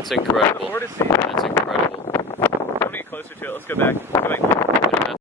That's incredible. Forward to see. That's incredible. I'm gonna get closer to it. Let's go back. Go back